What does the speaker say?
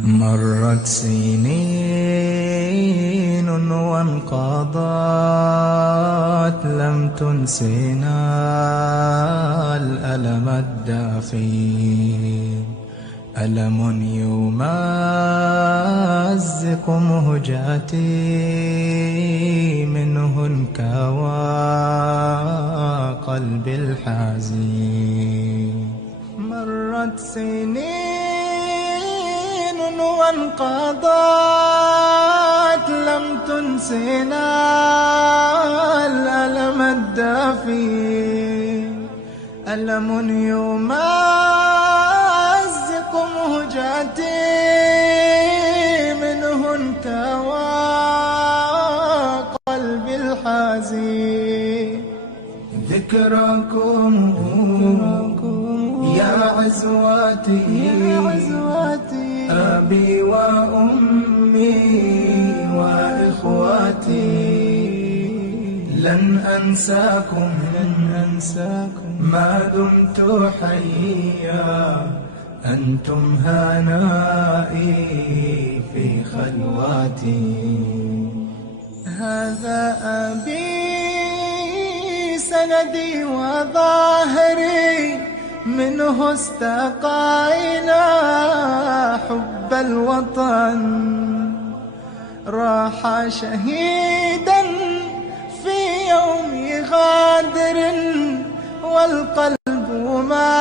مرت سنين وانقضت لم تنسنا الألم الدافي، ألم يمزق مهجتي منه انكوى قلبي الحزين. مرت سنين وانقضت لم تنسنا الألم الدافي، ألم يمزق مهجتي منه انكوى قلبي الحزين. ذكركم يا عزواتي أبي وأمي وإخواتي، لن أنساكم ما دمت حيا، أنتم هنائي في خلواتي. هذا أبي سندي وظاهري، منه استقينا حب الوطن، راح شهيدا في يوم غادر والقلب ما